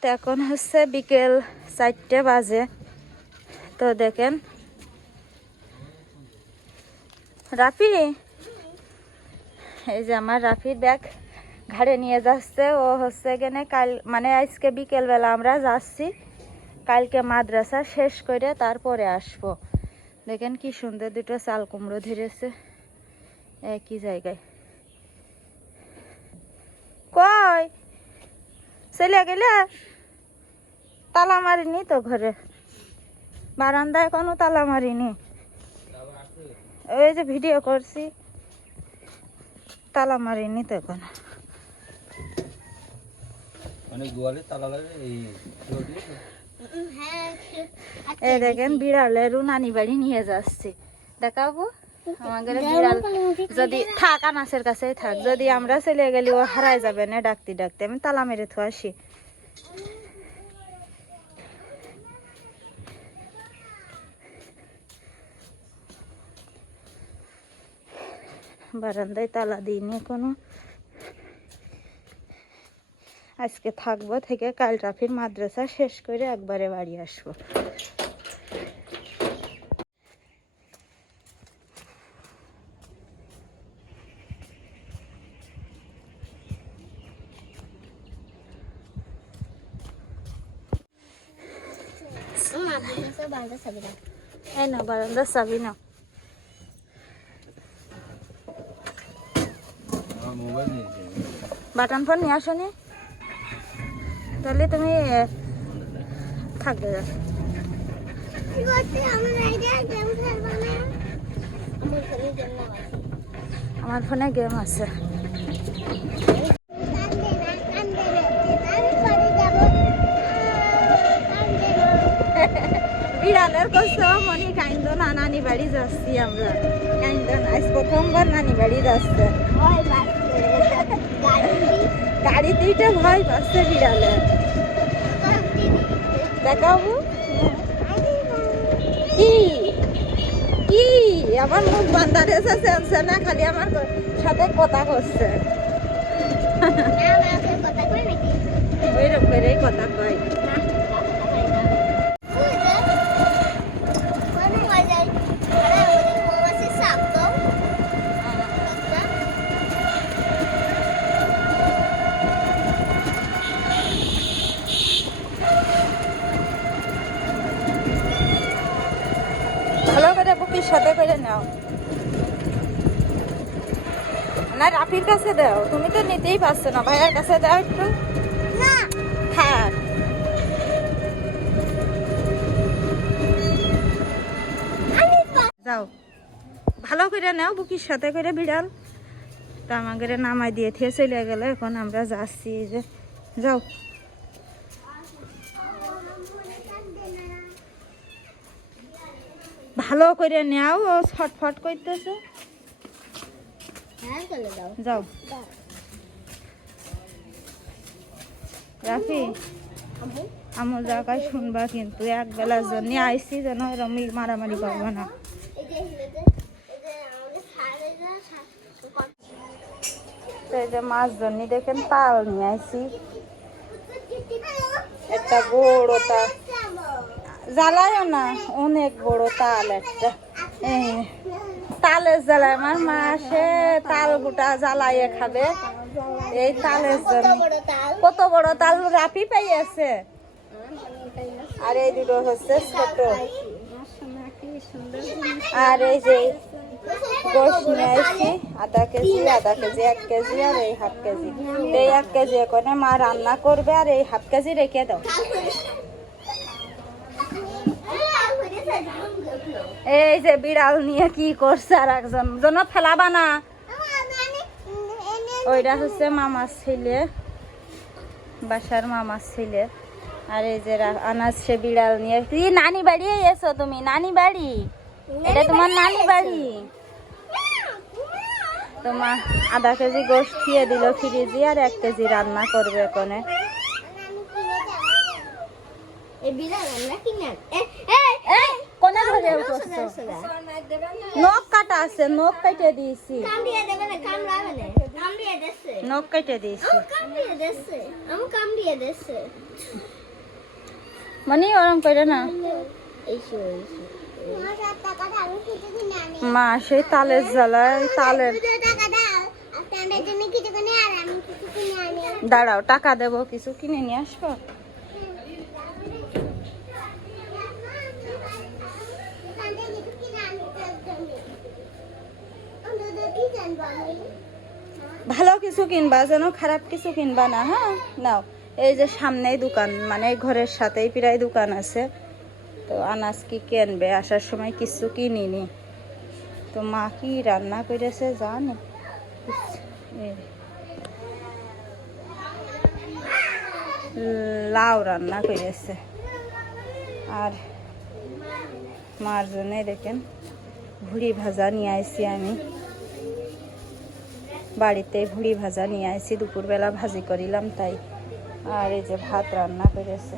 তো এখন হচ্ছে বিকেল 4টে বাজে। তো দেখেন রাফি, এই যে আমার রাফির ব্যাগ ঘাড়ে নিয়ে যাচ্ছে। ও হচ্ছে এখানে কাল মানে আজকে বিকেলবেলা আমরা যাচ্ছি, কালকে মাদ্রাসা শেষ করে তারপরে আসবো। দেখেন কি সুন্দর দুটো চাল কুমড়ো ধরেছে একই জায়গায়। কই চলে গেলে? তালা মারিনি তো ঘরে, বারান্দায় কোনো তালা মারিনি। ওই যে ভিডিও করছি, তালা মারিনি তো এখন। এই দেখেন বিড়ালের নানি বাড়ি নিয়ে যাচ্ছি, দেখাবো। আমাদের বিড়াল যদি থাক আনাসের কাছেই থাক, যদি আমরা চলে গেলে ও হারাই যাবে না ডাকতে ডাকতে। আমি তালা মেরে থো আসি। বারান্দায় তালা দিইনি কোনো। আজকে থাকবো, থেকে কাল রাফির মাদ্রাসা শেষ করে একবারে বাড়ি আসবো। এই না বারান্দার চাবি না। বাটন ফোন নিয়ে আসনি, তাহলে তুমি থাকবে। আমার ফোনে গেম আছে। বিড়ালের কষ্ট মনি কাইন্দ না, নানি বাড়ি যাচ্ছি আমরা। কাইন্দ আজ প্রথমবার নানি বাড়ি যাচ্ছে। গাড়ি দিতে ভয় পাচ্ছে বিড়ালে, দেখাবো কি কি আমার মুখ বান্ধা রেছে না, খালি আমার সাথে কথা করছে। ওইরকম করেই কথা কয়। ভালো করে বুকির সাথে করে নাও না, রাফির কাছে দাও। তুমি তো নিতেই পারছো না, ভাইয়ার কাছে দাও একটু। থাক যাও, ভালো করে নাও বুকির সাথে করে বিড়াল। তা আমাদের নামাই দিয়ে থিয়ে চলে গেল। এখন আমরা যাচ্ছি, যে যাও ভালো করে নেও। ও ছটফট করতেছে, যাও। রাফি আমার জায়গায় শুনবা কিন্তু, এক বেলার জন্য আইসি যেন রমি মারামারি করবো না। এই যে মাছ জন্য দেখেন তাল নিয়ে আইসি, একটা বড় তাল, জ্বালায় না অনেক বড় তাল একটা। তালের জ্বালায় আমার মা আসে, তাল গোটা জ্বালাইয়ে খাবে। এই তালের জন্য কত বড় তাল রাফি পাইয়াছে। আর এই দুটো হচ্ছে ছোট। আর এই যে গোশ নিয়ে আসছি আধা কেজি 1 কেজি আর এই 1/2 কেজি। এই 1 কেজি এখানে মা রান্না করবে, আর এই 1/2 কেজি রেখে দাও। এই যে বিড়াল নিয়ে কি করছে আর একজন, জন ফেলাবা না। ওইটা হচ্ছে মামার ছেলে, বাসার মামার ছেলে। আর এই যে আনাজ সে বিড়াল নিয়ে। তুই নানি বাড়ি এসো, তুমি নানি বাড়ি, এটা তোমার নানি বাড়ি। তোমার আধা কেজি গোশত খেয়ে দিল ফ্রিজে, আর 1 কেজি রান্না করবে এখানে। নখ কাটা আছে, নখ কেটে দিয়েছি। নখ কেটে দিয়েছি মানে ওরম করে না মা সেই তালের জ্বালায় তালের দাঁড়াও টাকা দেবো কিছু কিনে নিয়ে আসবো ভালো কিছু কিনবা যেন খারাপ কিছু কিনবা না হ্যাঁ নাও এই যে সামনেই দোকান মানে ঘরের সাথেই প্রায় দোকান আছে তো আনাজ কি কিনবে আসার সময় কিছু কিনিনি তো মা কি রান্না করেছে জানি লাউ রান্না করেছে আর মার জন্য দেখেন ভুড়ি ভাজা নিয়ে আসছি আমি বাড়িতে ভুড়ি ভাজা নিয়ে আসছি দুপুরবেলা ভাজি করিলাম তাই আর এই যে ভাত রান্না করেছে